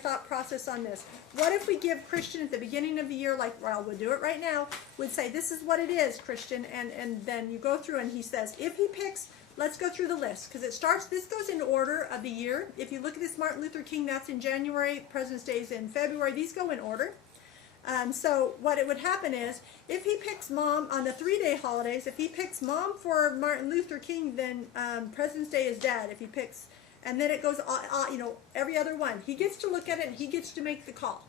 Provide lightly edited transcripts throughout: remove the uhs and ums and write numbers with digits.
thought process on this. What if we give Christian at the beginning of the year, like, well, we'll do it right now, would say, this is what it is, Christian, and then you go through and he says, if he picks, let's go through the list, because it starts, this goes in order of the year. If you look at this Martin Luther King, that's in January, President's Day is in February, these go in order. So what it would happen is, if he picks mom on the 3-day holidays, if he picks mom for Martin Luther King, then President's Day is dad. If he picks, and then it goes, every other one. He gets to look at it and he gets to make the call.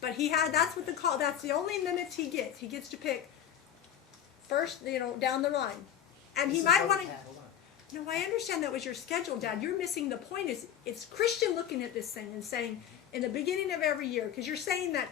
But that's what the call, that's the only limits he gets. He gets to pick first, down the line. And he might want to, no, I understand that was your schedule, Dad. You're missing the point. It's Christian looking at this thing and saying, in the beginning of every year, because you're saying that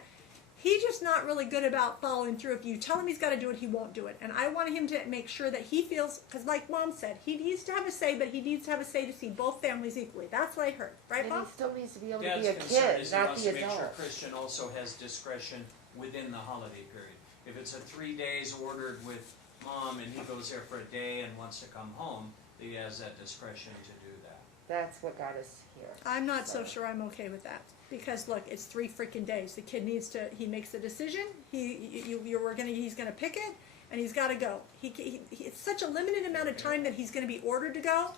he's just not really good about following through. If you tell him he's got to do it, he won't do it. And I want him to make sure that he feels, because like Mom said, he needs to have a say, but he needs to have a say to see both families equally. That's what I heard. Right, Mom? And he still needs to be able to Dad's be a concern kid, is not he wants the to make sure adult. Christian also has discretion within the holiday period. If it's a 3 days ordered with Mom and he goes there for a day and wants to come home, he has that discretion to do that. That's what got us here. I'm not so sure I'm okay with that. Because look, it's 3 freaking days. The kid needs to, he makes the decision, he's gonna pick it, and he's gotta go. It's such a limited amount of time that he's gonna be ordered to go.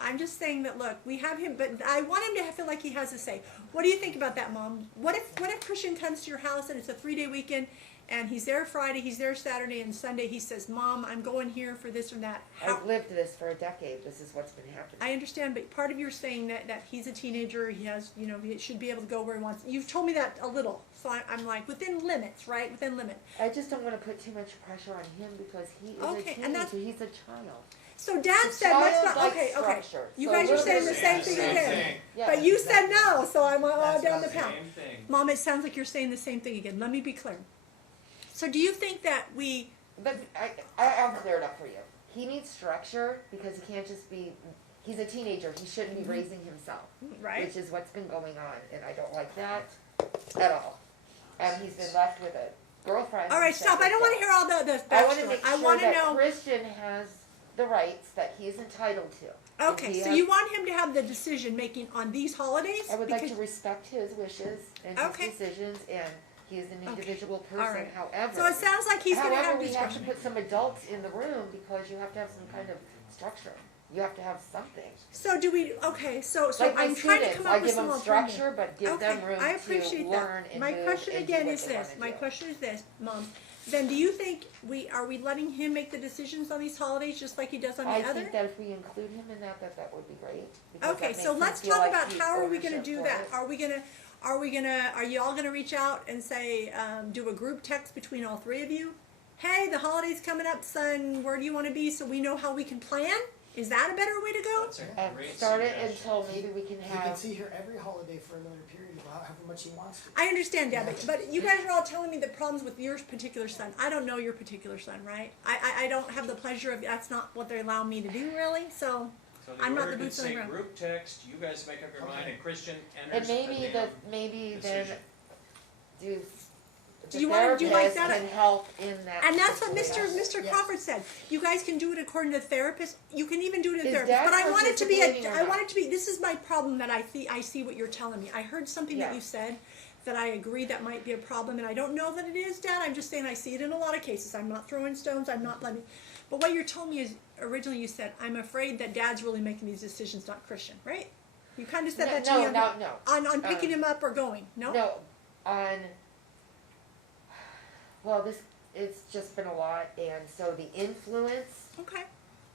I'm just saying that, look, we have him, but I want him to feel like he has a say. What do you think about that, Mom? What if Christian comes to your house and it's a 3-day weekend, and he's there Friday, he's there Saturday, and Sunday he says, Mom, I'm going here for this or that. I've lived this for a decade. This is what's been happening. I understand, but part of you're saying that he's a teenager, he has, he should be able to go where he wants. You've told me that a little, so I'm like, within limits, right? Within limit. I just don't want to put too much pressure on him because he is a teenager. He's a child. So Dad said, let's not, okay. You guys are saying the same thing again. Yeah, but you said no, so I'm down the Same pound. thing. Mom, it sounds like you're saying the same thing again. Let me be clear. So do you think that we... But I'll clear it up for you. He needs structure because he can't just be... He's a teenager. He shouldn't be raising himself. Right. Which is what's been going on. And I don't like that at all. And he's been left with a girlfriend. All right, stop. I don't want to hear all the I want to backstory. make I sure want to that know... Christian has the rights that he's entitled to. Okay, so you want him to have the decision making on these holidays? I would like to respect his wishes and his decisions, and he is an individual person. Right. However, so it sounds like he's going to have we have discretion. to put some adults in the room because you have to have some kind of structure. You have to have something. So do we? Okay, so like I'm trying to come up with some I give them structure, but give them room I appreciate to that. learn and My move question and again do what is they this. wanna My do. question is this, Mom. Then do you think are we letting him make the decisions on these holidays just like he does on the other? I think that if we include him in that would be great. because Okay, that so makes let's him feel talk like about he's how are we going to ownership do for that? it. Are you all going to reach out and say, do a group text between all 3 of you? Hey, the holiday's coming up, son. Where do you want to be so we know how we can plan? Is that a better way to go? That's a And great start it suggestion. until maybe we can He can have. see her every holiday for another period of however much he wants to. I understand, Dad, but you guys are all telling me the problems with your particular son. I don't know your particular son, right? I don't have the pleasure of, that's not what they allow me to do, really, so So I'm not order the could boots on the say ground. group text, you guys make up your mind, and Christian And enters maybe the maybe decision. then Do you want to do like that? Can help in that. And that's what situation. Mr. Yes. Crawford said. You guys can do it according to the therapist. You can even do it in Is therapist. Dad But I want it to be participating or I not? want it to be, this is my problem that I see what you're telling me. I heard something that Yeah. you said that I agree that might be a problem, and I don't know that it is, Dad. I'm just saying I see it in a lot of cases. I'm not throwing stones. I'm not letting. But what you're telling me is, originally you said, I'm afraid that Dad's really making these decisions, not Christian, right? You kind of said that to me on picking him up or going. No? No, on. Well, it's just been a lot, and so the influence. Okay.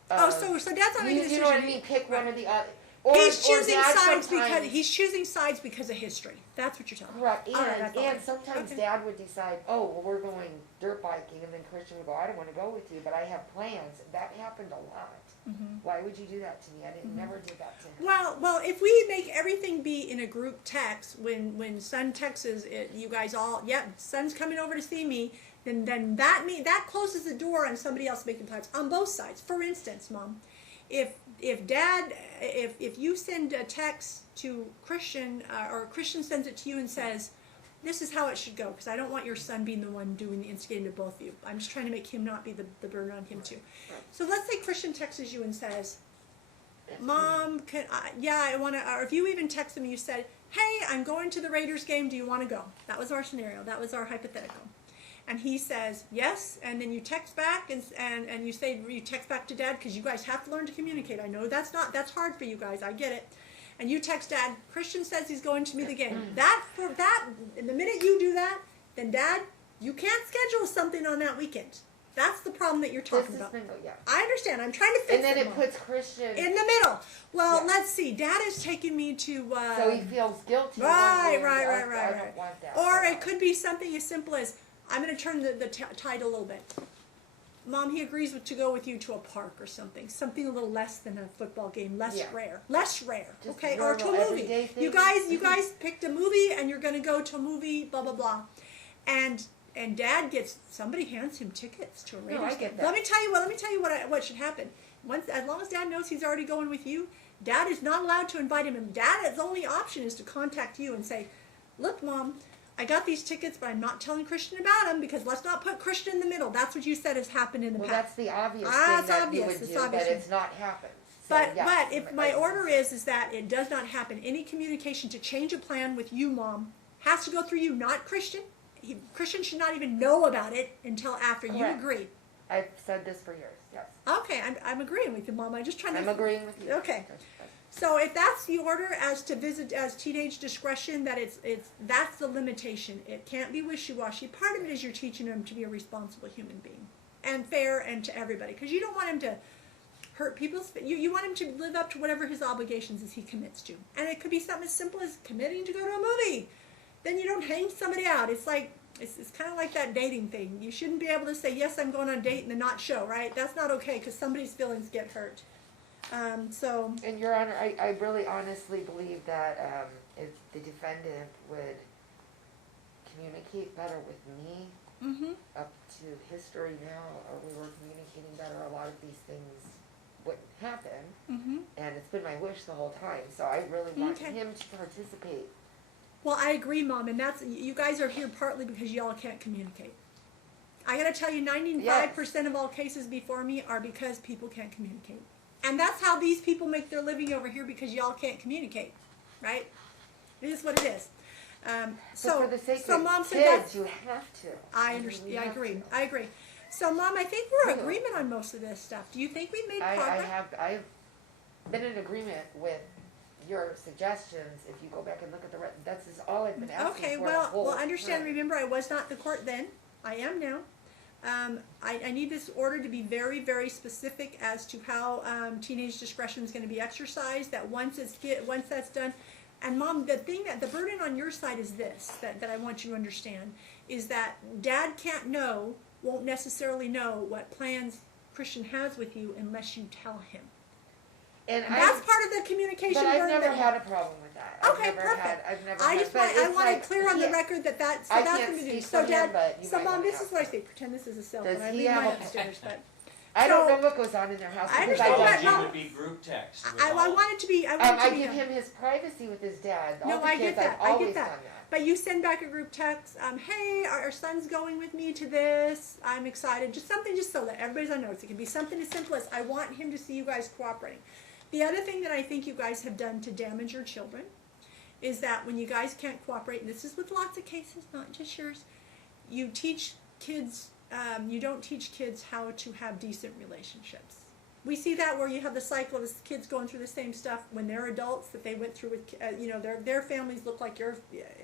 of- so Dad's not making a decision. You know what I mean? Pick one or the other. He's choosing Dad sides sometimes- because of history. That's what you're telling me. Correct, All right, that's all and right. sometimes Okay. Dad would decide, oh, well, we're going dirt biking, and then Christian would go, I don't want to go with you, but I have plans. That happened a lot. Why would you do that to me? I never did that to him. Well, if we make everything be in a group text, when son texts it, you guys all, son's coming over to see me, then that closes the door on somebody else making plans on both sides. For instance, Mom, if you send a text to Christian or Christian sends it to you and says, this is how it should go, because I don't want your son being the one doing the instigating to both of you. I'm just trying to make him not be the burden on him too. So let's say Christian texts you and says, Mom, I want to, or if you even text him, you said, hey, I'm going to the Raiders game, do you want to go? That was our scenario, that was our hypothetical. And he says, yes, and then you text back, and you say, you text back to Dad, because you guys have to learn to communicate. I know that's hard for you guys, I get it. And you text Dad, Christian says he's going to me the game. The minute you do that, then Dad, you can't schedule something on that weekend. That's the problem that you're talking about. Yeah. I understand. I'm trying to fix it. And then it puts Christian in the middle. Well, Yeah. let's see. Dad is taking me to. so he feels guilty. Right. I don't want that. Or it could be something as simple as, I'm going to turn the tide a little bit. Mom, he agrees to go with you to a park or something. Something a little less than a football game, less rare. Just okay? Or to a movie. everyday thing. You guys picked a movie and you're going to go to a movie, blah, blah, blah. And Dad somebody hands him tickets to a Raiders I game. get that. Let me tell you what should happen. As long as Dad knows he's already going with you, Dad is not allowed to invite him. And Dad's only option is to contact you and say, look, Mom, I got these tickets, but I'm not telling Christian about them because let's not put Christian in the middle. That's what you said has happened in the Well, past. that's the obvious It's thing that obvious. you would It's do, obvious. but it's not happened. So, But yes, if my order is that it does not happen, any communication to change a plan with you, Mom, has to go through you, not Christian. Christian should not even know about it until after you Correct. agree. I've said this for years. Yes, Okay, I'm agreeing with you, Mom. I'm just trying I'm to. agreeing with you. Okay. So if that's the order as to visit as teenage discretion, that that's the limitation. It can't be wishy-washy. Part of it is you're teaching him to be a responsible human being and fair and to everybody, because you don't want him to hurt people's. You want him to live up to whatever his obligations is he commits to, and it could be something as simple as committing to go to a movie. Then you don't hang somebody out. It's like it's kind of like that dating thing. You shouldn't be able to say yes, I'm going on a date and then not show. Right? That's not okay because somebody's feelings get hurt. And Your Honor, I really honestly believe that if the defendant would communicate better with me, up to history now, or we were communicating better, a lot of these things wouldn't happen. And it's been my wish the whole time. So I really want him to participate. Well, I agree, Mom, and you guys are here partly because y'all can't communicate. I gotta tell you, 95% of all cases before me are because people can't communicate. And that's how these people make their living over here, because y'all can't communicate, right? It is what it is. So for the sake of Mom, kids, you have to. I understand. Yeah, I agree. So, Mom, I think we're in agreement on most of this stuff. Do you think we've made progress? I've been in agreement with your suggestions. If you go back and look at that's just all I've been asking Okay, for. well, understand. Remember, I was not the court then. I am now. I need this order to be very, very specific as to how teenage discretion is going to be exercised. That once that's done, and Mom, the burden on your side is this that I want you to understand is that Dad won't necessarily know what plans Christian has with you unless you tell him. And that's part of the communication. But I've never had a problem with that. Okay, perfect. I want it clear on the record that that's going to do. So, Dad, Mom, this is what I say. Pretend this is a cell phone. I leave mine upstairs, but I don't know what goes on in their house. I because understand. It would be group text. I want it to be. I give him his privacy with his dad. All the I kids, get that. I've I always get that. done that. But you send back a group text. Hey, our son's going with me to this. I'm excited. Just something, just so that everybody's on notes. It can be something as simple as I want him to see you guys cooperating. The other thing that I think you guys have done to damage your children is that when you guys can't cooperate, and this is with lots of cases, not just yours, you teach kids. You don't teach kids how to have decent relationships. We see that where you have the cycle of kids going through the same stuff when they're adults that they went through with, their families look like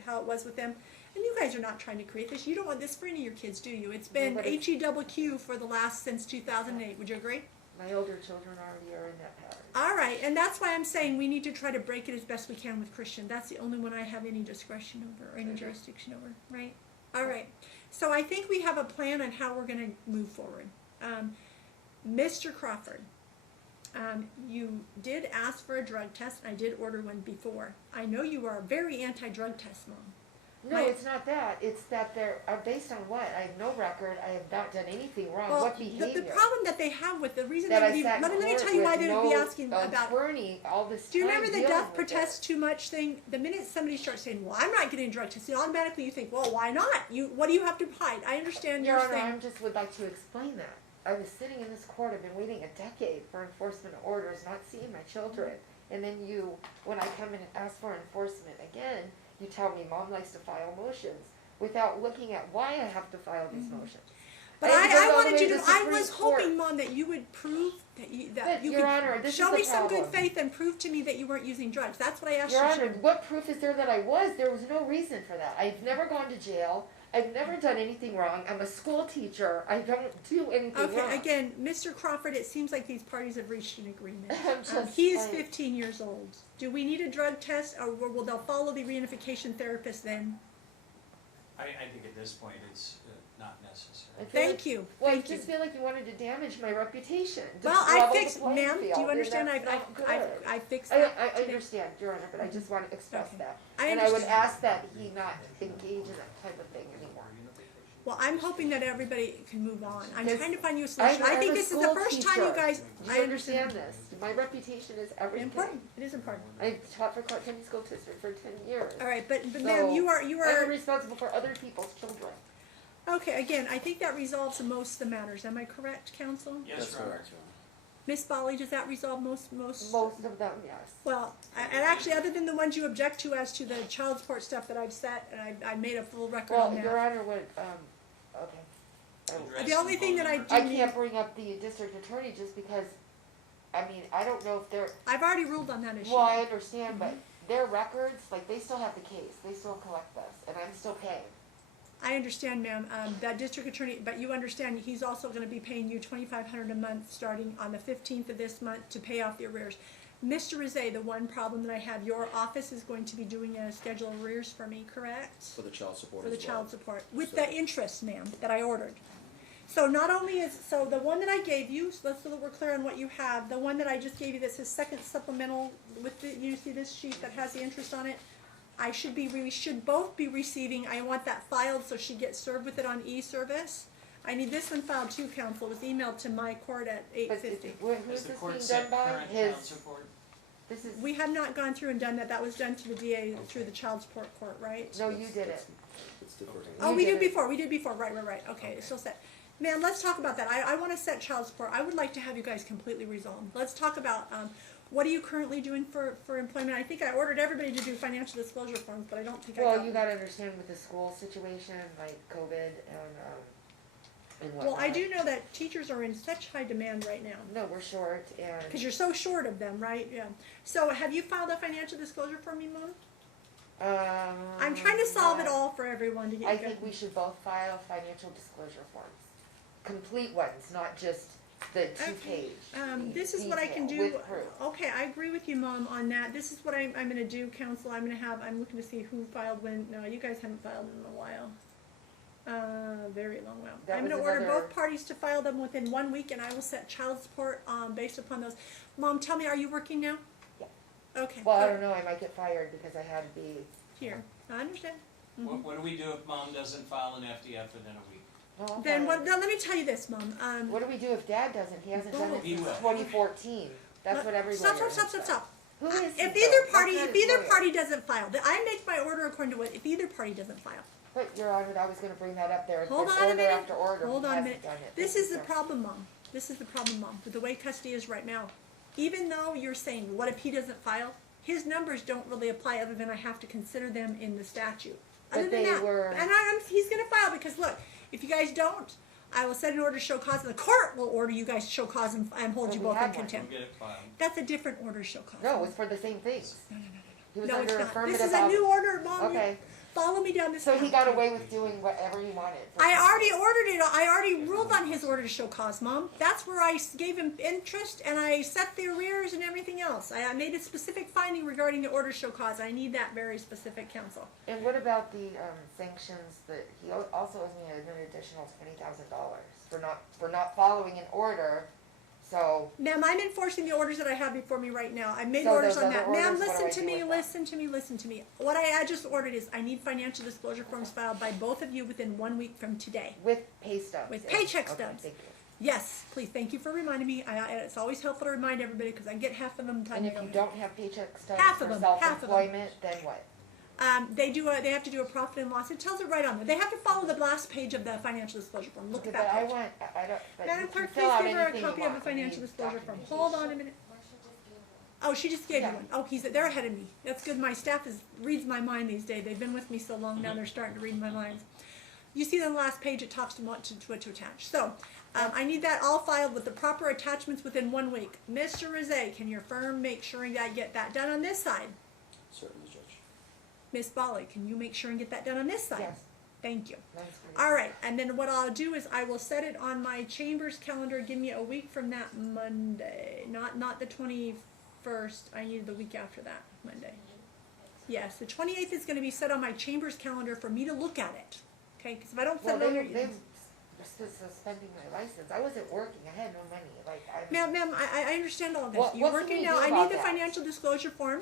how it was with them. And you guys are not trying to create this. You don't want this for any of your kids, do you? It's been HEQQ since 2008. Would you agree? My older children already are in that pattern. All right, and that's why I'm saying we need to try to break it as best we can with Christian. That's the only one I have any discretion over or any jurisdiction over, right? All right. So I think we have a plan on how we're going to move forward. Mr. Crawford, you did ask for a drug test. I did order one before. I know you are very anti-drug test, Mom. No, it's not that. It's that they're based on what? I have no record. I have not done anything wrong. Well, what behavior? the problem that they have with the reason that they I would be, sat let me tell you why they would be asking about. Attorney, all this. Do you remember the dealing doth with protest too much thing? The minute somebody starts saying, "Well, I'm not getting a drug test," automatically you think, "Well, why not? What do you have to hide?" I understand Your your Honor, thing. I just would like to explain that. I was sitting in this court, I've been waiting a decade for enforcement of orders, not seeing my children. And then you, when I come in and ask for enforcement again, you tell me mom likes to file motions without looking at why I have to file these motions. But had to go I all the wanted way you to to, the I Supreme was Court. hoping, Mom, that you would prove that you, But, you Your could Honor, this show is the me some good problem. faith and prove to me that you weren't using drugs. That's what I asked Your you Honor, to. what proof is there that I was? There was no reason for that. I've never gone to jail. I've never done anything wrong. I'm a school teacher. I don't do anything Okay, wrong. again, Mr. Crawford, it seems like these parties have reached an agreement. I'm just He is like- 15 years old. Do we need a drug test, or will they follow the reunification therapist then? I think at this point it's not necessary. I feel Thank like- you. Well, Thank I just you. feel like you wanted to damage my reputation. to Well, I level the fixed, playing ma'am, field, do you and understand? that's not good. I fixed I that today. understand, Your Honor, but I just want to express Okay. that. I And I would understand. ask that he not engage in that type of thing anymore. Well, I'm hoping that everybody can move on. I'm Because trying to find you a solution. I I'm think a this is the school first time you teacher. guys, Do I you understand. understand this? My reputation is everything. Important, it is important. I've taught for Clark County School District for 10 years. All right, but So, ma'am, you I'm are, responsible for other people's children. okay, again, I think that resolves most of the matters. Am I correct, counsel? Yes, That's Your Honor. correct, Your Honor. Miss Balle, does that resolve most? Most of them, yes. Well, and actually, other than the ones you object to as to the child support stuff that I've set, and I made a full record Well, on Your that. Honor would, okay. Address The only thing that I vote. do I need, can't bring up the district attorney just because, I mean, I don't know if they're, I've already ruled on that issue. well, I understand, but their records, like, they still have the case, they still collect this, and I'm still paying. I understand, ma'am, that district attorney, but you understand, he's also gonna be paying you $2,500 a month, starting on the 15th of this month, to pay off the arrears. Mr. Rizet, the one problem that I have, your office is going to be doing a schedule of arrears for me, correct? For the child support For the as well. child support, with So- the interest, ma'am, that I ordered. So not only is, so the one that I gave you, so let's so that we're clear on what you have, the one that I just gave you that says second supplemental with the, you see this sheet that has the interest on it? We should both be receiving, I want that filed so she gets served with it on e-service. I need this one filed too, counsel, it was emailed to my court at But 8:50. who's Has the this court being set done by? current His, child support? this is, We have not gone through and done that, that was done to the DA through the child support court, right? no, you did it. It's different. Oh, You we did did it. before, right, okay, it's still set. Man, let's talk about that, I wanna set child support, I would like to have you guys completely resolved. Let's talk about, what are you currently doing for employment? I think I ordered everybody to do financial disclosure forms, but I don't think I got Well, them. you gotta understand with the school situation, like COVID and whatnot. Well, I do know that teachers are in such high demand right now, No, we're short and. because you're so short of them, right? Yeah. So have you filed a financial disclosure for me, Mom? I'm trying to solve it all for everyone to get I you think guys. we should both file financial disclosure forms. Complete ones, not just the two-page. This is what I can do. With proof. Okay, I agree with you, Mom, on that. This is what I'm gonna do, counsel. I'm looking to see who filed when. No, you guys haven't filed in a while. Very long while. That I'm was gonna order another- both parties to file them within 1 week, and I will set child support, based upon those. Mom, tell me, are you working now? Yeah. Okay. Well, I good. don't know, I might get fired because I had to be. Here, I understand. What do we do if mom doesn't file an FDF within a week? Well, I'm Then fired. what, now let me tell you this, Mom. What do we do if Dad doesn't? He hasn't done it He since will. 2014. That's what every Stop, lawyer stop, has stop, said. stop. Who is he, If though? either That's party, not if his either lawyer. party doesn't file, I make my order according to what, if either party doesn't file. But Your Honor, I was gonna bring that up there. It's Hold been on a order minute. after order. Hold He on a hasn't minute. done it. This Thank is you, the sir. problem, Mom. This is the problem, Mom, with the way custody is right now. Even though you're saying, what if he doesn't file? His numbers don't really apply other than I have to consider them in the statute. But Other than they that, were- and he's gonna file because look, if you guys don't, I will set an order to show cause and the court will order you guys to show cause and hold Well, you we both in had one. We'll contempt. get it filed. That's a different order to show cause. No, it's for the same things. He was No, it's under not. affirmative. This is a new order, Mom. Okay. Follow me down this So he path. got away with doing whatever he wanted. for I some already ordered it. I already ruled on his order to show cause, Mom. That's where I gave him interest and I set the arrears and everything else. I made a specific finding regarding the order to show cause. I need that very specific, counsel. And what about the sanctions that he also owes me an additional $20,000 for not following an order? So Ma'am, I'm enforcing the orders that I have before me right now. I made So orders those on other that. Ma'am, orders, what do I listen to do me, with them? listen to me. What I just ordered is I need financial disclosure forms filed by both of you within 1 week from today. with pay stubs. With and- paycheck okay, stubs. thank you. Yes, please. Thank you for reminding me. It's always helpful to remind everybody because I get half of them. And if you don't have paycheck stubs Half for of them, half of them. self-employment, then what? They have to do a profit and loss. It tells it right on there. They have to follow the last page of the financial disclosure form. Look at But that I page. want, I don't, but you Madam can Clerk, fill please out give her a anything you copy of the want. financial You disclosure need form. documentation. Hold on a minute. Oh, she just gave you one. Oh, they're ahead of me. That's good. My staff reads my mind these days. They've been with me so long now, they're starting to read my minds. You see on the last page, it talks to what to attach. So, I need that all filed with the proper attachments within 1 week. Mr. Rizet, can your firm make sure and get that done on this side? Certainly, Judge. Miss Balle, can you make sure and get that done on this side? Yes. Thank you. Nice for you. All right, and then what I'll do is I will set it on my chamber's calendar. Give me a week from that Monday, not the 21st. I need the week after that Monday. Yes, the 28th is going to be set on my chamber's calendar for me to look at it. Okay, because if I don't set Well, it on they your, suspending my license. I wasn't working. I had no money. Like, ma'am, I understand all this. What- You're what can working we now. do I about need the that? financial disclosure form.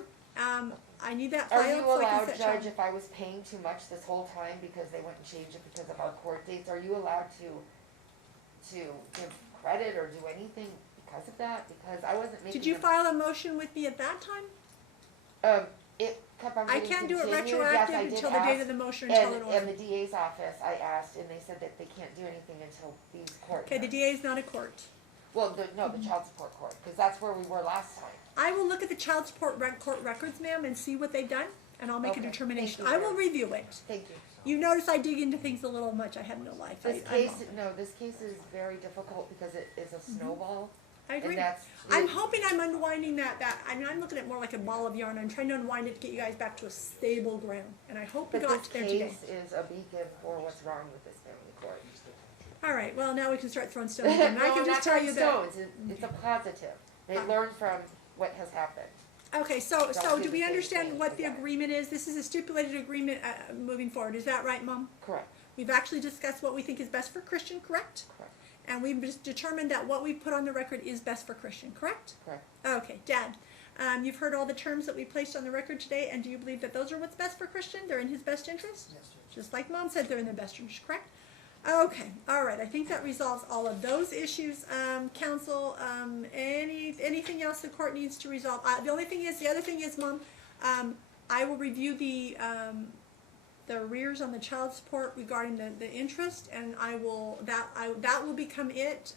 I need that Are filed you so I can allowed, set Judge, child. if I was paying too much this whole time because they wouldn't change it because of our court dates, are you allowed to give credit or do anything because of that? Because I wasn't making. Did you them- file a motion with me at that time? It kept on I getting can't do it continued. retroactive Yes, I did until the date ask. of the motion, until it And the was. DA's office, I asked, and they said that they can't do anything until these court. Okay, the hearings. DA is not a court. Well, the child support court, because that's where we were last time. I will look at the child support court records, ma'am, and see what they've done, and I'll make a Okay, determination. thank you. I will review it. Thank you. You notice I dig into things a little much. I have no life. This I'm case, wrong. no, this case is very difficult because it is a snowball, I agree. and that's. I'm hoping I'm unwinding that. I mean, I'm looking at more like a ball of yarn. I'm trying to unwind it to get you guys back to a stable ground, and I hope we But got this there today. case is a beacon for what's wrong with this family court. All right. Well, now we can start throwing stones again. I No, can not just tell throwing you that. stones. It's a positive. They learn from what has happened. Okay, so Don't do do we the same understand thing what the again. agreement is? This is a stipulated agreement moving forward. Is that right, Mom? Correct, We've actually discussed what we think is best for Christian, correct? correct, And we've just determined that what we put on the record is best for Christian, correct? correct. Okay, Dad, you've heard all the terms that we placed on the record today, and do you believe that those are what's best for Christian? They're in his best interest? Yes, Judge. Just like Mom said, they're in their best interest, correct? Okay, all right, I think that resolves all of those issues. Counsel, anything else the court needs to resolve? The other thing is, Mom, I will review the arrears on the child support regarding the interest, and that will become it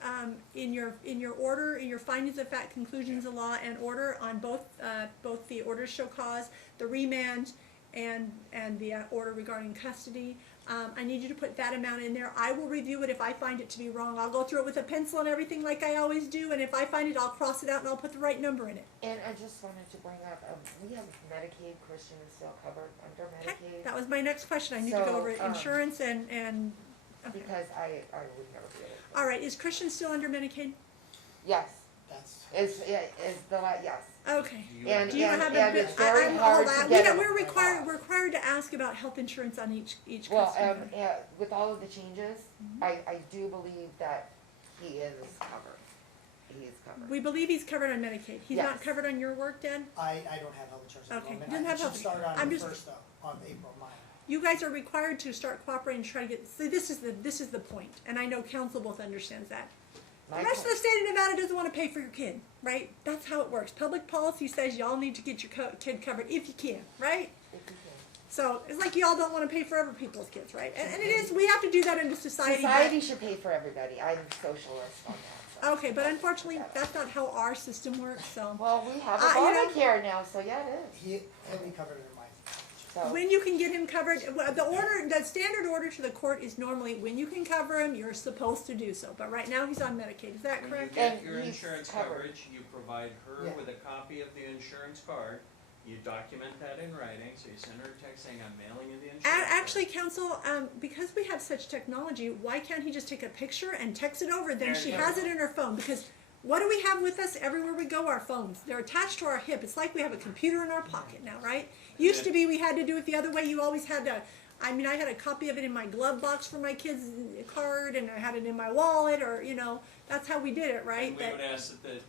in your order, in your findings of fact, conclusions of law, and order on both the orders show cause, the remand, and the order regarding custody. I need you to put that amount in there. I will review it if I find it to be wrong. I'll go through it with a pencil and everything like I always do, and if I find it, I'll cross it out and I'll put the right number in it. And I just wanted to bring up, we have Medicaid, Christian is still covered under Okay? Medicaid, That was my next question. I need to So, go over insurance and okay. because I would never be able to. All right, is Christian still under Medicaid? Yes, That's. is yes. Okay. And, Do you and, have and a? it's very I'm hard all to that. get. We're required to ask about health insurance on each Well, customer. with all of the changes, Mm-hmm. I do believe that he is covered. He is covered. We believe he's covered on Medicaid. He's not Yes. covered on your work, Dad? I don't have health insurance at Okay, the moment. you don't I have should health- start on I'm the just- first though, on April, May. You guys are required to start cooperating and try to get. See, this is the point, and I know council both understands that. The My rest of co- the state of Nevada doesn't want to pay for your kid, right? That's how it works. Public policy says y'all need to get your kid covered if you can, right? if you can. So it's like y'all don't want to pay for other people's kids, right? And it is. We have to do that in society. Society should pay for everybody. I'm socialist on that. So. Okay, but unfortunately, that's not how our system works. So Well, we have You know- Obamacare now, so yeah, it is. He'll be covered under my. So when you can get him covered, the standard order to the court is normally when you can cover him, you're supposed to do so. But right now he's on Medicaid. Is that When you correct? get And your he's insurance covered. coverage, you provide her Yeah. with a copy of the insurance card. You document that in writing, so you send her a text saying, I'm mailing you the insurance card. Actually, counsel, because we have such technology, why can't he just take a picture and text it over? Then There she you has go. it in her phone. Because what do we have with us everywhere we go? Our phones. They're attached to our hip. It's like we have a computer in our pocket now, right? Used to be we had to do it the other way. You always had to. I mean, I had a copy of it in my glove box for my kid's card, and I had it in my wallet, or that's how we did it, right? And we would ask that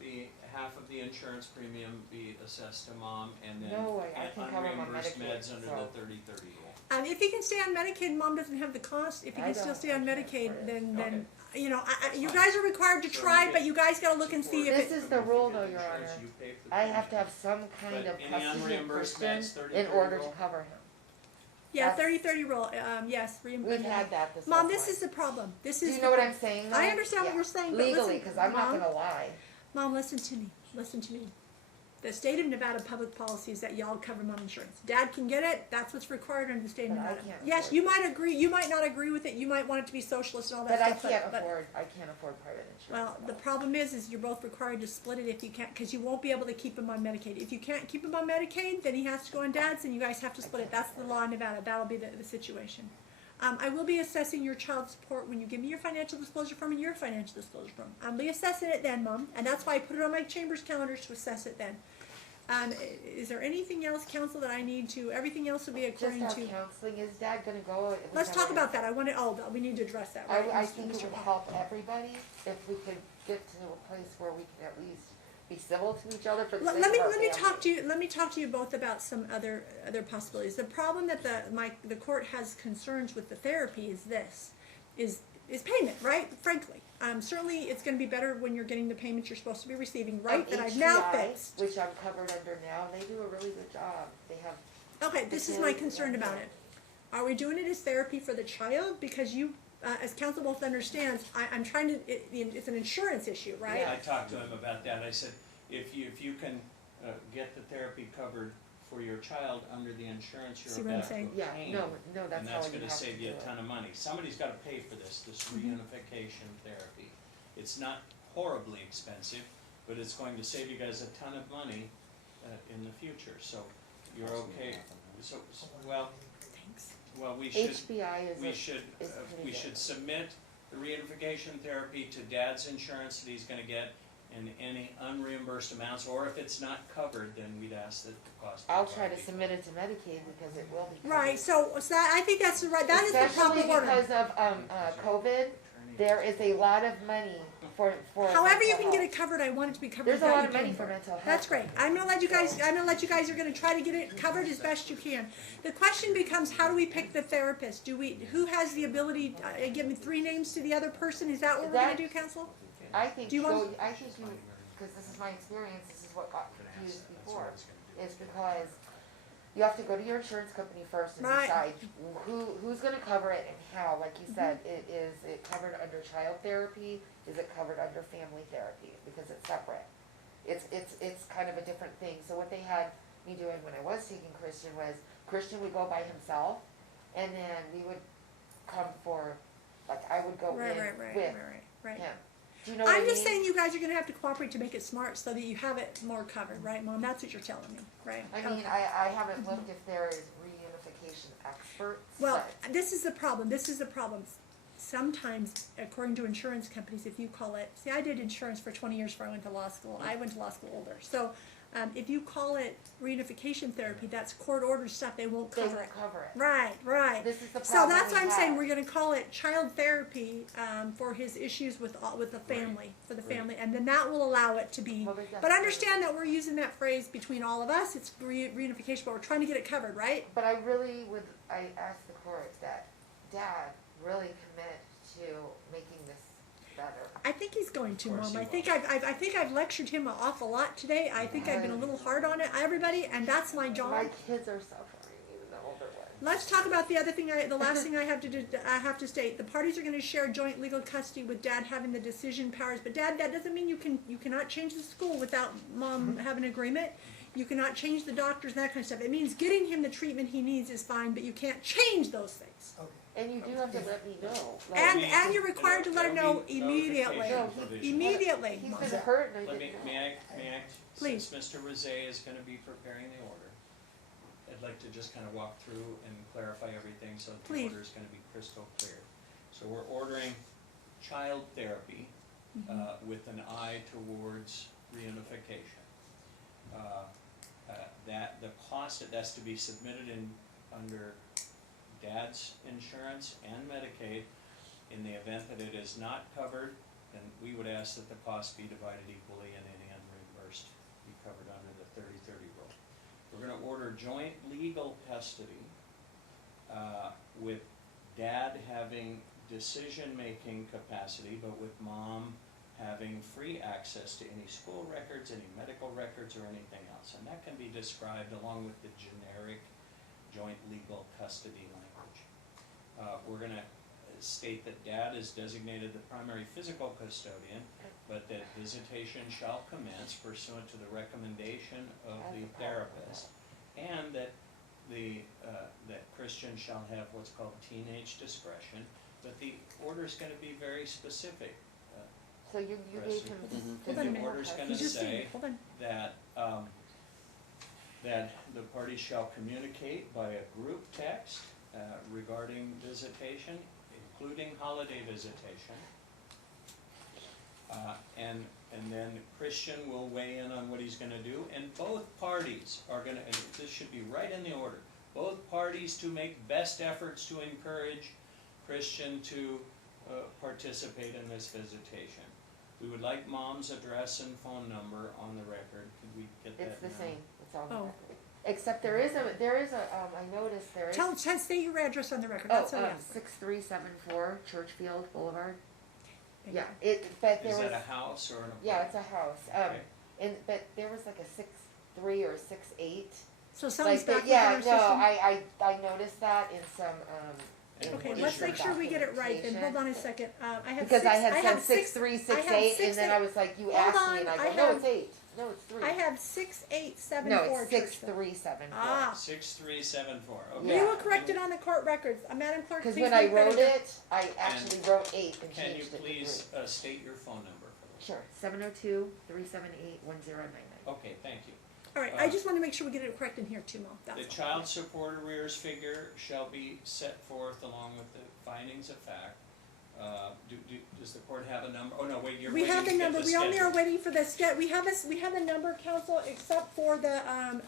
the half of the insurance premium be assessed to mom, and then No way, I can cover my unreimbursed Medicaid, meds under so- the 30-30 rule. If he can stay on Medicaid, mom doesn't have the cost. If he I can still don't. stay on I can't Medicaid, afford it. then you know, you guys are required to try, but you guys gotta look and see if This it, is the rule though, Your Honor. I have to have some kind But of any custody of unreimbursed Christian meds, 30-30 in order to rule? cover him. yeah, That's- 30-30 rule, yes. We've had that this Mom, whole this time. is the problem. This Do is you the know what pro- I'm saying though? I understand what Yeah. you're saying, but Legally, listen, because I'm not Mom, gonna lie. Mom, listen to me. Listen to me. The state of Nevada public policy is that y'all cover mom insurance. Dad can get it. That's what's required under the state of But I Nevada. can't Yes, afford you it. might agree. You might not agree with it. You might want it to be socialist and all that But I stuff. can't but afford private insurance. well, at the all. problem is you're both required to split it if you can't, because you won't be able to keep him on Medicaid. If you can't keep him on Medicaid, then he has to go on Dad's, and you guys have to split it. That's the law in Nevada. That'll be the situation. I will be assessing your child support when you give me your financial disclosure form and your financial disclosure form. I'll be assessing it then, Mom, and that's why I put it on my chamber's calendar to assess it then. Is there anything else, counsel, that I need to? Everything else will be Just according our to. counseling, is Dad gonna go? Let's talk about that. I want to. Oh, we need to address that. Right, I Mr. think it Mr. would Hall? help everybody if we could get to a place where we can at least be civil to each other for the sake Let me of our let me talk family. to you. Let me talk to you both about some other possibilities. The problem that the court has concerns with the therapy is this, is payment, right? Frankly, certainly it's going to be better when you're getting the payments you're supposed to be receiving, right? That I've now HCI, fixed. which I'm covered under now, they do a really good job. They have, Okay, this is my concern about it. Are we doing it as therapy for the child? Because you, as counsel both understands, I'm trying to. It's an insurance issue, right? Yeah. I talked to him about that. I said, if you can get the therapy covered for your child under the insurance See you're what I'm about to saying? yeah, obtain, no, that's and how that's you gonna have to save do you a it. ton of money. Somebody's gotta pay for this Mm-hmm. reunification therapy. It's not horribly expensive, but it's going to save you guys a ton of money in the future, so you're okay. So, well, Thanks. we should, HBI is we a, should, is pretty we good. should submit the reunification therapy to Dad's insurance that he's gonna get, and any unreimbursed amounts, or if it's not covered, then we'd ask that the cost. be I'll try to covered. submit it to Medicaid because it will be covered. Right. So that, I think that's the right. That is the Especially proper order. because of COVID, there is a lot of money for However you mental can get health. it covered, I want it to be covered. There's a without lot you of money paying for it. mental health. That's great. I'm gonna let you guys. Are gonna try to get it covered as best you can. The question becomes, how do we pick the therapist? Who has the ability? Give me 3 names to the other person. Is that what we're gonna do, counsel? I think Do you want- I think you, because this is my experience, this is what got confused before, is because you have to go to your insurance company first and Right. decide who's gonna cover it and how, like you said, is it covered under child therapy, is it covered under family therapy, because it's separate. It's kind of a different thing, so what they had me doing when I was taking Christian was, Christian would go by himself, and then we would come for, like, I would go Right. with him. Do you know what I I'm mean? just saying you guys are gonna have to cooperate to make it smart so that you have it more covered, right, Mom? That's what you're telling me, right? I mean, Okay. I haven't looked if there is reunification experts. Well, but this is the problem. Sometimes, according to insurance companies, if you call it, see, I did insurance for 20 years before I went to law school. I went to law school older. So, if you call it reunification therapy, that's court ordered stuff. They won't they cover won't it. cover it. Right. This is the So problem that's we why I'm saying have. we're going to call it child therapy for his issues with the family, for the Right. family, and then that will allow it to be. Well, there's But definitely- understand that we're using that phrase between all of us. It's reunification, but we're trying to get it covered, right? But I really would, I ask the court that Dad really commit to making this better. I think he's going to, Of course Mom. he I think will. I think I've lectured him an awful lot today. I think I've been a little hard on everybody, and that's my job. My kids are suffering, even the older ones. Let's talk about the other thing. The last thing I have to do. I have to state: the parties are going to share joint legal custody with Dad having the decision powers. But Dad, that doesn't mean you cannot change the school without Mom having an agreement. You cannot change the doctors and that kind of stuff. It means getting him the treatment he needs is fine, but you can't change those things. Okay. And you do have to let me know. Like, And you're required to let him know immediately. No, Immediately. he's Mom. been hurt and I Let me, didn't know. may I, Please. since Mr. Rosé is gonna be preparing the order, I'd like to just kind of walk through and clarify everything so that the Please. order is gonna be crystal clear. So we're ordering child therapy, with an eye towards reunification. That, the cost, that's to be submitted under Dad's insurance and Medicaid. In the event that it is not covered, then we would ask that the cost be divided equally and any unreimbursed be covered under the 30-30 rule. We're gonna order joint legal custody, with Dad having decision-making capacity, but with mom having free access to any school records, any medical records, or anything else. And that can be described along with the generic joint legal custody language. We're gonna state that dad is designated the primary physical custodian, but that visitation shall commence pursuant to the recommendation of the therapist, and that that Christian shall have what's called teenage discretion, but the order's gonna be very specific. So you gave him Hold on a The minute. order's gonna You just say hold on. that, that the parties shall communicate by a group text regarding visitation, including holiday visitation. And then Christian will weigh in on what he's gonna do, and both parties are gonna, and this should be right in the order, both parties to make best efforts to encourage Christian to participate in this visitation. We would like mom's address and phone number on the record. Could we get that It's the now? same, it's on the Oh. record. Except there is a, I noticed there is. Tell, state your address on the record. Oh, That's all we ask. 6374 Churchfield Boulevard. Thank Yeah, you. but there Is was, that a house or an apartment? yeah, it's a house, Okay. but there was like a 6'3" or 6'8". So something's Like, back with yeah, our no, system. I noticed that in some, And Okay, what is let's your- make sure we get it right then. Hold on a second. I have because six, I had said six, 6'3", I have 6'8", and 6'8". then I was like, you Hold asked on, me, and I I go, no, have- it's 8, no, it's 3. I have 6874. No, it's Churchville. 6374. Ah, 6374, okay. we Yeah. will correct it on the court records. Madam Clerk, please. Because when I make wrote that a- it, I actually wrote 8 and Can you changed it to 3. please state your phone number for us? Sure, 702-378-1099. Okay, thank you. All right, I just want to make sure we get it correct in here too, Mom. The That's all. child support arrears figure shall be set forth along with the findings of fact. Does the court have a number? Oh, no, wait, you're We waiting have to the get number. the We only are schedule. waiting for the we have a number, council, except for the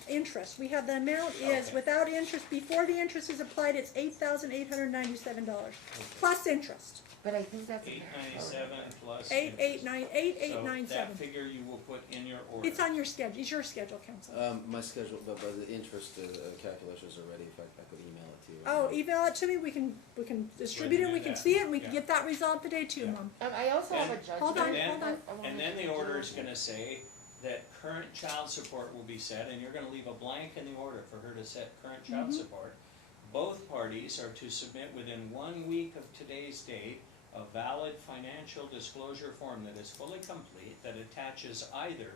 interest. We have the amount is Okay. without interest. Before the interest is applied, it's $8,897 plus interest. But I think that's a 897 plus. 8897. So that figure you will put in your order. It's on your schedule. It's your schedule, council. My schedule, but the interest calculations are ready. If I could email it to you. Oh, email it to me. We can distribute it. We can that. see it. And we can Yeah. get that resolved today too, Yeah. Mom. I also have a And- judgment. Hold on, And then- hold on. I wanna And then the do order is it. gonna say that current child support will be set, and you're gonna leave a blank in the order for her to set current child support. Both parties are to submit within 1 week of today's date a valid financial disclosure form that is fully complete, that attaches either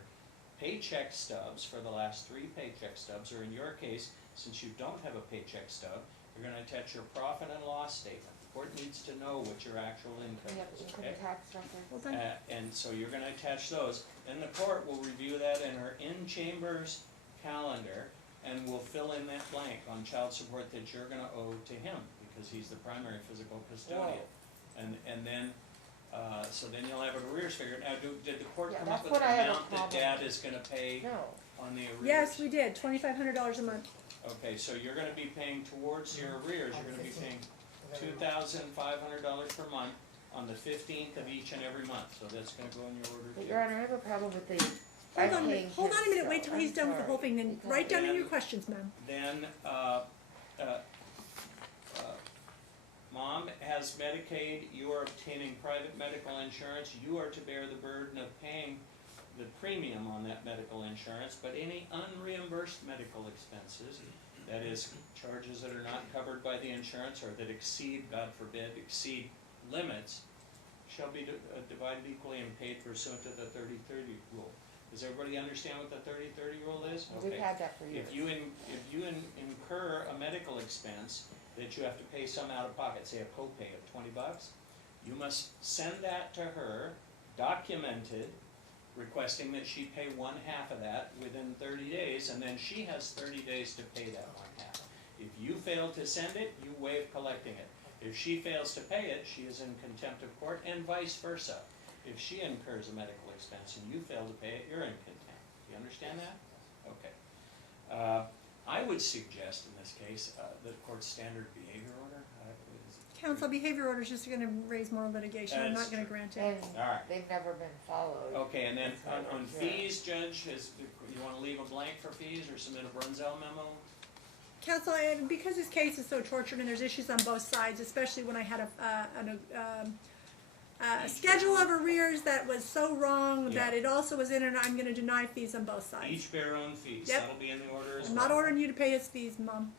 paycheck stubs for the last 3 paycheck stubs, or in your case, since you don't have a paycheck stub, you're gonna attach your profit and loss statement. The court needs to know what your actual income We have is, income okay? tax record. Hold on. And so you're gonna attach those, then the court will review that in her in-chambers calendar, and will fill in that blank on child support that you're gonna owe to him, because he's the primary physical custodian. And then, so then you'll have an arrears figure. Now, did the court Yeah, come up that's with what the I have a amount that problem dad with. is gonna pay No, on the arrears? Yes, we did. $2,500 a month. Okay, so you're gonna be paying towards your arrears, you're gonna be paying Very much. $2,500 per month on the 15th of each and every month, so that's gonna go in your order but too. Your Honor, I have a problem with the, Hold I'm on a paying minute. Hold on a him minute. Wait still. till he's I'm done with the whole sorry. thing. Then Because- write down in Then- your questions, ma'am. Then, Mom has Medicaid, you are obtaining private medical insurance, you are to bear the burden of paying the premium on that medical insurance, but any unreimbursed medical expenses, that is, charges that are not covered by the insurance or that exceed, God forbid, exceed limits, shall be divided equally and paid pursuant to the 30-30 rule. Does everybody understand what the 30-30 rule is? We've Okay. had that for years. If you incur a medical expense that you have to pay some out of pocket, say a copay of $20, you must send that to her, documented, requesting that she pay 1/2 of that within 30 days, and then she has 30 days to pay that 1/2. If you fail to send it, you waive collecting it. If she fails to pay it, she is in contempt of court, and vice versa. If she incurs a medical expense and you fail to pay it, you're in contempt. Do you understand that? Okay. I would suggest in this case, the court's standard behavior order. Council behavior order is just going to raise more litigation. I'm That's not going to true. grant it. And All right. they've never been followed. Okay, and then on Yeah. fees, Judge, you wanna leave a blank for fees or submit a Brunzel memo? Council, and because this case is so tortured and there's issues on both sides, especially when I had a schedule of arrears that was so wrong Yeah. that it also was in, and I'm going to deny fees on both sides. Each bear own fees. Yep. That'll be in the order as I'm well. not ordering you to pay his fees, Mom.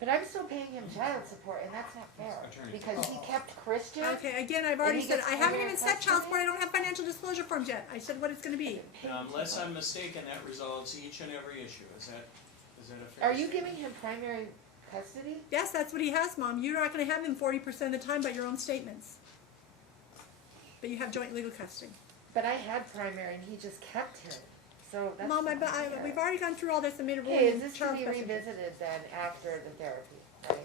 But I'm still paying him child support, and that's not fair, Attorney. because he kept Christian. Okay, again, I've already And he said, gets I haven't primary even set child support, custody? I don't have financial disclosure forms yet. I said what it's going to be. Now, unless I'm mistaken, that resolves each and every issue. Is that a fair Are you statement? giving him primary custody? Yes, that's what he has, Mom. You're not going to have him 40% of the time by your own statements. But you have joint legal custody. But I had primary, and he just kept him. So that's Mom, not fair. we've already gone through all this and made a ruling. Okay, is this to child be custody. revisited then after the therapy, right?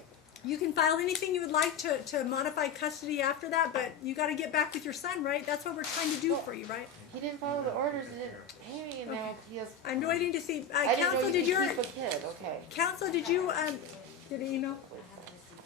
You can file anything you would like to modify custody after that, but you got to get back with your son, right? That's what we're trying to do for you, right? He didn't follow the orders, and didn't pay me, and now he has. I'm waiting to see. I didn't know Council, you did could your keep a kid, okay. council? Did you did he email?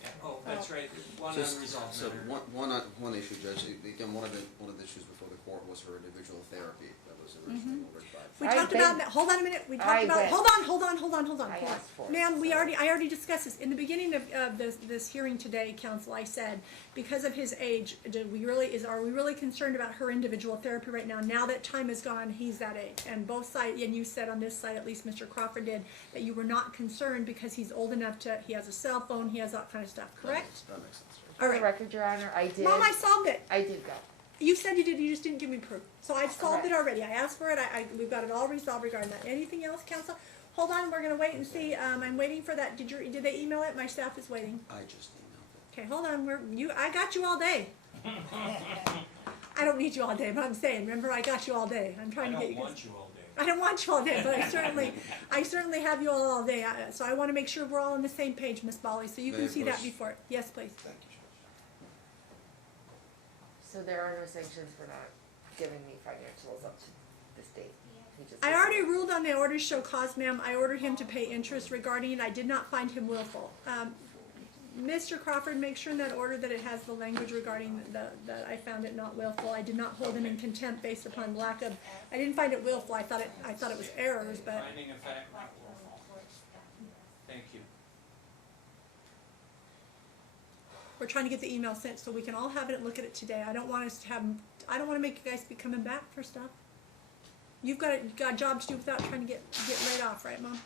Yeah. Oh, that's right. One Just- unresolved So matter. one issue, Judge, again, one of the issues before the court was her individual therapy that was originally ordered by. We I talked beg- about that. Hold on a minute. We talked I about. went. Hold on. I asked for it, Ma'am, so- I already discussed this in the beginning of this hearing today, Council. I said because of his age, are we really concerned about her individual therapy right now? Now that time is gone, he's that age, and both sides. And you said on this side, at least Mr. Crawford did, that you were not concerned because he's old enough to. He has a cell phone. He has that kind of stuff. Correct. That makes sense, right? All For the right. record, Your Honor, I did. Mom, I solved it. I did go. You said you did. You just didn't give me proof. So I've solved it Correct. already. I asked for it. We've got it all resolved regarding that. Anything else, Council? Hold on. We're gonna wait and see. I'm waiting for that. Did they email it? My staff is waiting. I just emailed Okay, hold on. I got you all day. I don't need you all day, but I'm saying. Remember, I got you all day. I'm I trying to get don't you. want you all day. I don't want you all day, but I certainly have you all day. So I want to make sure we're all on the same page, Miss Balle. So you May can I see that push? before. Yes, please. Thank you, Judge. So there are no sanctions for not giving me financials up to this date. He just I already ruled on the order to show cause, ma'am. I ordered him to pay interest regarding it. I did not find him willful. Mr. Crawford, make sure in that order that it has the language regarding that I found it not willful. I did not hold him in contempt based upon lack of. I didn't find it willful. I thought it was errors, but Finding of fact not willful. Thank you. we're trying to get the email sent so we can all have it and look at it today. I don't want us to have. I don't want to make you guys be coming back for stuff. You've got a job to do without trying to get laid off, right, Mom?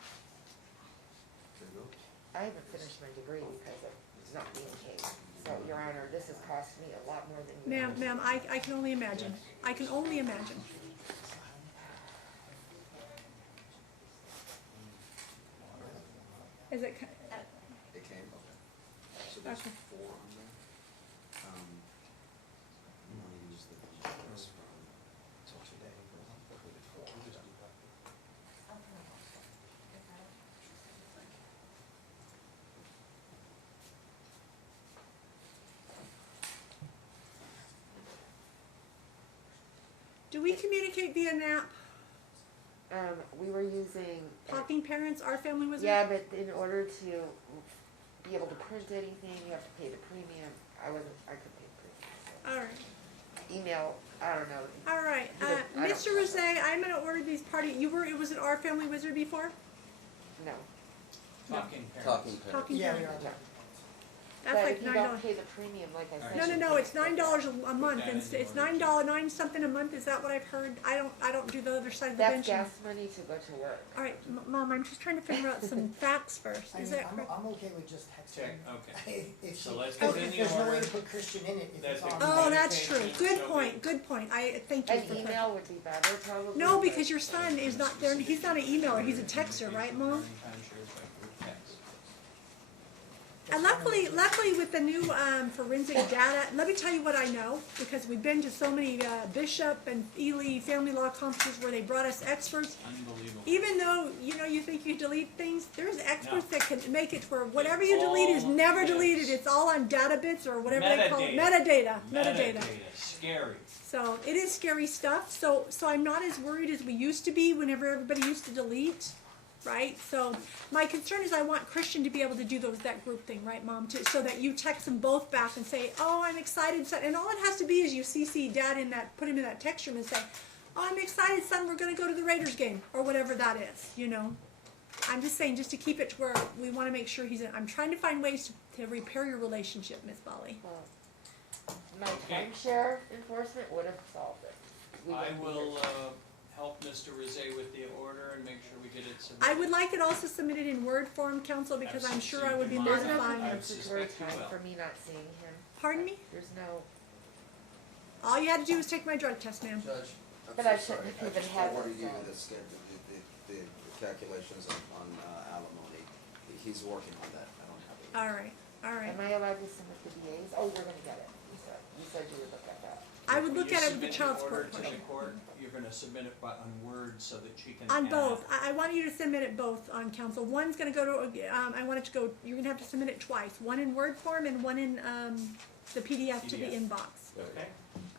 I haven't finished my degree because of not being paid. So, Your Honor, this has cost me a lot more than you. Ma'am, I can only imagine. I can only imagine. Is it? It came, okay. So there's Okay. 4 on there. You wanna use the numbers from today, included 4. Do we communicate via an app? We were using. Talking Parents, Our Family Wizard? Yeah, but in order to be able to print anything, you have to pay the premium. I couldn't pay the premium. All right. So. Email, I don't know. All right. I don't- Mr. Rose, I'm going to order these party. It was an Our Family Wizard before? No. Talking parents. Talking parents. Talking Yeah, we Parents. are. No. That's But like if you $9. don't pay the premium, like I said. No, it's $9 a month. that in And the it's order. $9 something a month. Is that what I've heard? I don't do the other side of the That's bench. gas money to go to work. All right, Mom, I'm just trying to figure out some facts first. I Is mean, that correct? I'm okay with just texting. Check, okay. If So she- let's if put in the there's no way order to put Christian in it, if that it's the on. Oh, that's true. communication Good shall point. be- Good point. Thank you An for that. email would be better, probably. No, but- because your son is not there. He's not an emailer. He's a texter, right, Mom? Timeshares by group text. And luckily, with the new forensic data, let me tell you what I know, because we've been to so many Bishop and Ely family law conferences where they brought us experts. Unbelievable. Even though, you think you delete things, there's experts No. that can make it where whatever you delete is never all deleted. is. It's all on data bits or whatever they call it. Metadata. Metadata. Scary. So it is scary stuff. So I'm not as worried as we used to be whenever everybody used to delete, right? So my concern is I want Christian to be able to do that group thing, right, Mom? So that you text them both back and say, "Oh, I'm excited," son. And all it has to be is you CC Dad in that, put him in that text room and say, "Oh, I'm excited, son. We're going to go to the Raiders game," or whatever that is. I'm just saying, just to keep it to where we wanna make sure he's in, I'm trying to find ways to repair your relationship, Miss Balle. My Okay. timeshare enforcement would have solved it. We I wouldn't be will, here. help Mr. Rizet with the order and make sure we get it I submitted. would like it also submitted in Word form, council, because I'm sure I would be Absolutely. There's no modifying. I compensatory suspect you time will. for me not seeing him. Pardon me? There's no, All you had to do was take my drug test, ma'am. Judge, I'm But so I sorry, shouldn't I even just have forwarded it, you so. the schedule, the calculations on alimony. He's working on that, I don't have it. All right, all right. am I allowed to submit the DAs? Oh, you're gonna get it, you said you would look at that. I would look When at you it with the submit child the order support to the portion. court, you're gonna submit it on Word so that she can On add. both. I want you to submit it both on council. One's gonna go to, I want it to go, you're gonna have to submit it twice. One in Word form and one in, the PDF to the PDF. inbox. Okay,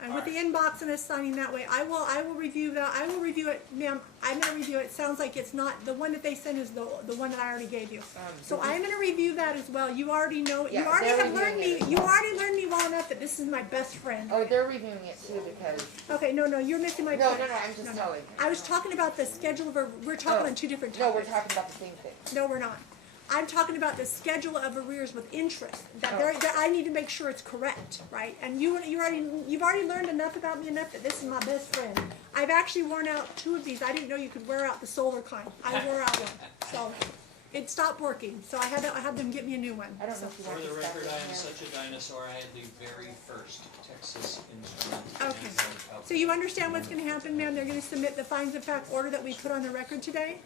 And with the inbox and us signing that way, I will review that, I will review it, ma'am, I'm gonna review it, sounds like it's not, the one that they sent is the one that I already gave you. So I'm gonna review that as well, you already know, you Yeah, already they're have learned me, reviewing it. you already learned me well enough that this is my best friend. Oh, they're reviewing it too because, Okay, no, you're missing my no, point. no, no, I'm just telling you. I was talking about the schedule of, we're talking Oh. on two different No, topics. we're talking about the same thing. No, we're not. I'm talking about the schedule of arrears with interest, that Oh. that I need to make sure it's correct, right? And you've already learned enough about me enough that this is my best friend. I've actually worn out 2 of these. I didn't know you could wear out the solar kind. I wore out one, so it stopped working, so I had them get me a new one. I don't know So- if you for want the to start record, in I am here. such a dinosaur, I had the very first Texas instrument. Okay. So you understand what's gonna happen, ma'am? They're gonna submit the findings of fact order that we put on the record today,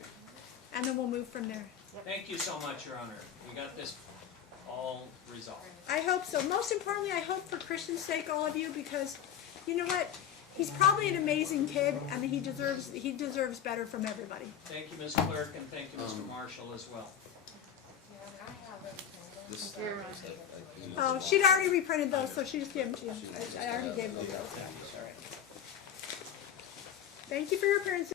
and then we'll move from there. Thank you so much, Your Honor, we got this all resolved. I hope so. Most importantly, I hope for Christian's sake, all of you, because you know what? He's probably an amazing kid, and he deserves better from everybody. Thank you, Ms. Clerk, and thank you, Mr. Marshall, as well. This, Here. Oh, she'd already reprinted those, so she just gave them to you. I already gave them those. Thank you for your appearance.